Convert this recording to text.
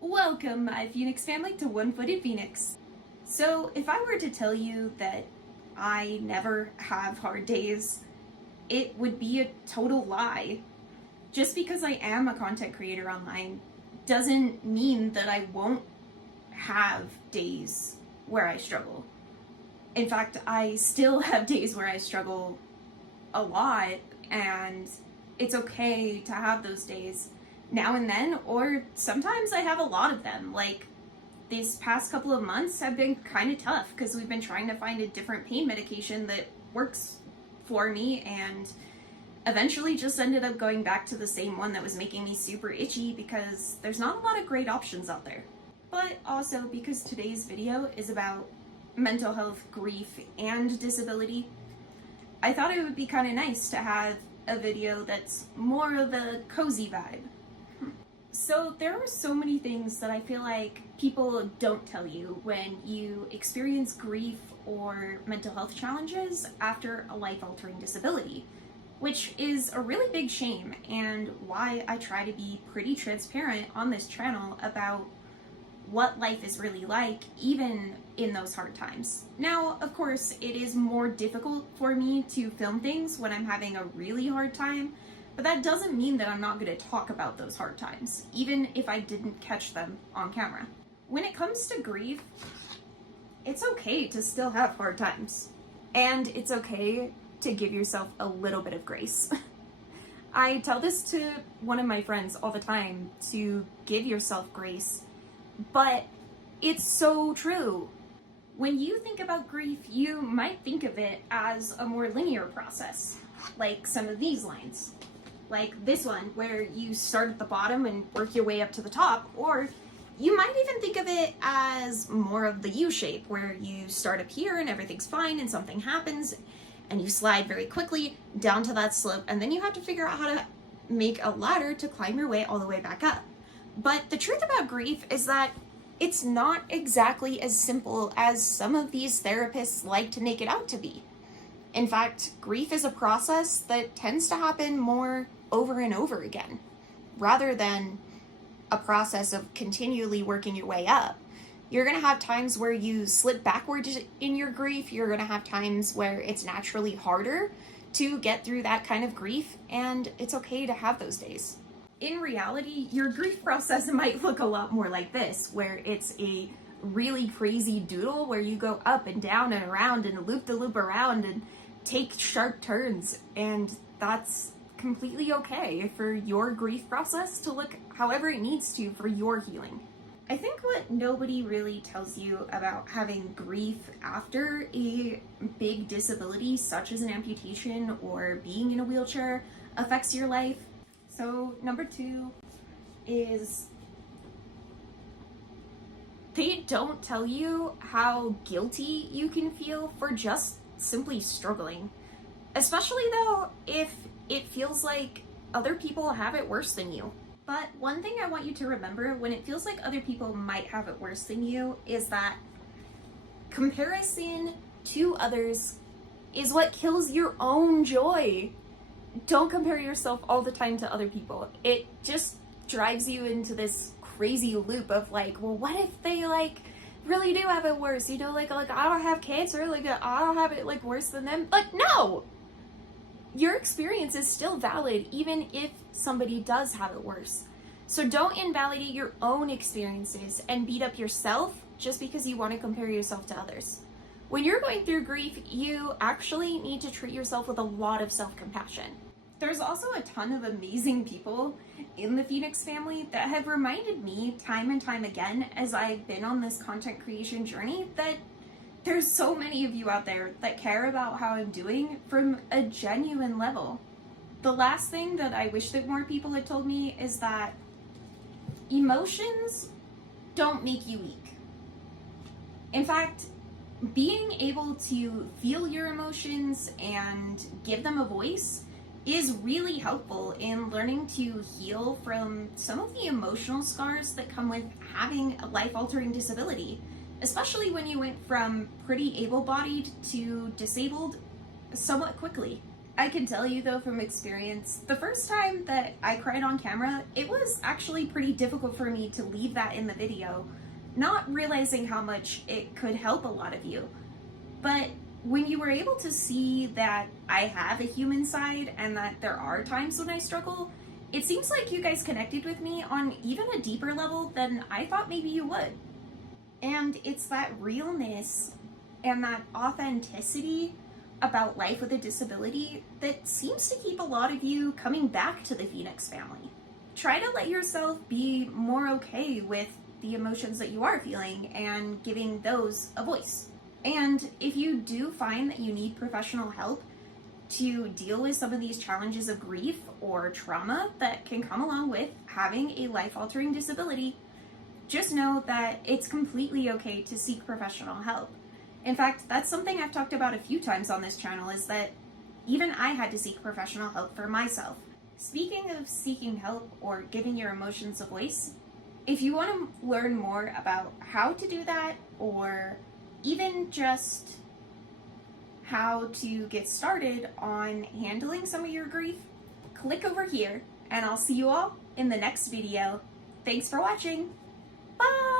Welcome, my Phoenix family, to One-Footed Phoenix. So, if I were to tell you that I never have hard days, it would be a total lie. Just because I am a content creator online doesn't mean that I won't have days where I struggle. In fact, I still have days where I struggle a lot, and it's okay to have those days now and then, or sometimes I have a lot of them. Like, these past couple of months have been kind of tough because we've been trying to find a different pain medication that works for me, and eventually just ended up going back to the same one that was making me super itchy because there's not a lot of great options out there. But also because today's video is about mental health, grief, and disability, I thought it would be kind of nice to have a video that's more of a cozy vibe. So there are so many things that I feel like people don't tell you when you experience grief or mental health challenges after a life-altering disability, which is a really big shame, and why I try to be pretty transparent on this channel about what life is really like, even in those hard times. Now, of course, it is more difficult for me to film things when I'm having a really hard time, but that doesn't mean that I'm not going to talk about those hard times, even if I didn't catch them on camera. When it comes to grief, it's okay to still have hard times. And it's okay to give yourself a little bit of grace. I tell this to one of my friends all the time, to give yourself grace, but it's so true. When you think about grief, you might think of it as a more linear process, like some of these lines. Like this one, where you start at the bottom and work your way up to the top, or you might even think of it as more of the U shape, where you start up here and everything's fine and something happens and you slide very quickly down to that slope, and then you have to figure out how to make a ladder to climb your way all the way back up. But the truth about grief is that it's not exactly as simple as some of these therapists like to make it out to be. In fact, grief is a process that tends to happen more over and over again, rather than a process of continually working your way up. You're going to have times where you slip backwards in your grief. You're going to have times where it's naturally harder to get through that kind of grief, and it's okay to have those days. In reality, your grief process might look a lot more like this, where it's a really crazy doodle where you go up and down and around and loop-de-loop around and take sharp turns, and that's completely okay for your grief process to look however it needs to for your healing. I think what nobody really tells you about having grief after a big disability, such as an amputation or being in a wheelchair, affects your life. So number 2 is they don't tell you how guilty you can feel for just simply struggling. Especially though, if it feels like other people have it worse than you. But one thing I want you to remember when it feels like other people might have it worse than you is that comparison to others is what kills your own joy. Don't compare yourself all the time to other people. It just drives you into this crazy loop of like, well, what if they like really do have it worse? You know, like I don't have cancer, like I don't have it like worse than them. Like, no! Your experience is still valid even if somebody does have it worse. So don't invalidate your own experiences and beat up yourself just because you want to compare yourself to others. When you're going through grief, you actually need to treat yourself with a lot of self-compassion. There's also a ton of amazing people in the Phoenix family that have reminded me time and time again as I've been on this content creation journey that there's so many of you out there that care about how I'm doing from a genuine level. The last thing that I wish that more people had told me is that emotions don't make you weak. In fact, being able to feel your emotions and give them a voice is really helpful in learning to heal from some of the emotional scars that come with having a life-altering disability, especially when you went from pretty able-bodied to disabled somewhat quickly. I can tell you though from experience, the first time that I cried on camera, it was actually pretty difficult for me to leave that in the video, not realizing how much it could help a lot of you. But when you were able to see that I have a human side and that there are times when I struggle, it seems like you guys connected with me on even a deeper level than I thought maybe you would. And it's that realness and that authenticity about life with a disability that seems to keep a lot of you coming back to the Phoenix family. Try to let yourself be more okay with the emotions that you are feeling and giving those a voice. And if you do find that you need professional help to deal with some of these challenges of grief or trauma that can come along with having a life-altering disability, just know that it's completely okay to seek professional help. In fact, that's something I've talked about a few times on this channel, is that even I had to seek professional help for myself. Speaking of seeking help or giving your emotions a voice, if you want to learn more about how to do that, or even just how to get started on handling some of your grief, click over here and I'll see you all in the next video. Thanks for watching. Bye!